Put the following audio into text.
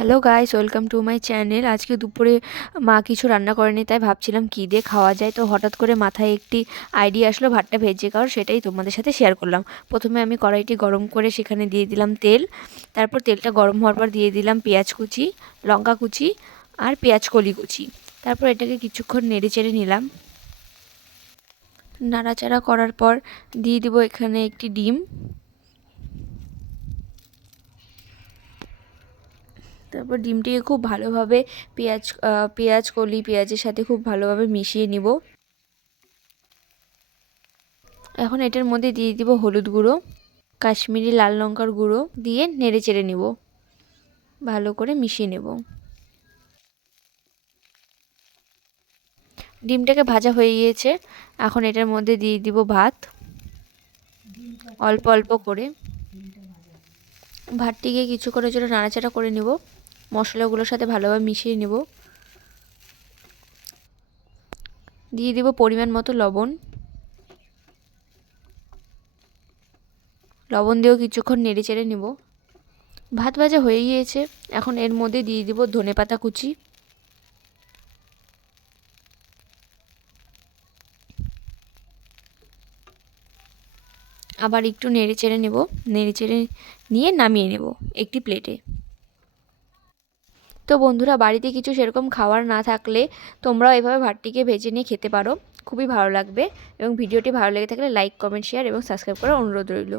Hello guys, welcome to my channel. আজকে দুপুরে মা কিছু রান্না করেনি, তাই ভাবছিলাম কী দিয়ে খাওয়া যায়। তো হঠাৎ করে মাথায় একটি আইডিয়া আসলো ভাতটা ভেজে খাওয়ার, সেটাই তোমাদের সাথে শেয়ার করলাম। প্রথমে আমি কড়াইটি গরম করে সেখানে দিয়ে দিলাম তেল। তারপর তেলটা গরম হওয়ার পর দিয়ে দিলাম পেঁয়াজ কুচি, লঙ্কা কুচি আর পেঁয়াজ কলি কুচি। তারপর এটাকে কিছুক্ষণ নেড়ে চেড়ে নিলাম। নাড়াচাড়া করার পর দিয়ে দিব এখানে একটি ডিম। তারপর ডিমটিকে খুব ভালোভাবে পেঁয়াজ কলি পেঁয়াজের সাথে খুব ভালোভাবে মিশিয়ে নিব। এখন এটার মধ্যে দিয়ে দিব হলুদ গুঁড়ো, কাশ্মীরি লাল লঙ্কার গুঁড়ো দিয়ে নেড়ে চেড়ে নিব, ভালো করে মিশিয়ে নেব। ডিমটাকে ভাজা হয়ে গিয়েছে, এখন এটার মধ্যে দিয়ে দিব ভাত, অল্প অল্প করে। ভাতটিকে কিছু করে জন্য নাড়াচাড়া করে নিব, মশলাগুলোর সাথে ভালোভাবে মিশিয়ে নিব। দিয়ে দিব পরিমাণ মতো লবণ। লবণ দিয়েও কিছুক্ষণ নেড়ে চেড়ে নিব। ভাত ভাজা হয়ে গিয়েছে, এখন এর মধ্যে দিয়ে দিব ধনেপাতা কুচি। আবার একটু নেড়ে চেড়ে নেব, নেড়ে চেড়ে নিয়ে নামিয়ে নেব একটি প্লেটে। তো বন্ধুরা, বাড়িতে কিছু সেরকম খাওয়ার না থাকলে তোমরাও এভাবে ভাতটিকে ভেজে নিয়ে খেতে পারো, খুবই ভালো লাগবে। এবং ভিডিওটি ভালো লেগে থাকলে লাইক, কমেন্ট, শেয়ার এবং সাবস্ক্রাইব করার অনুরোধ রইল।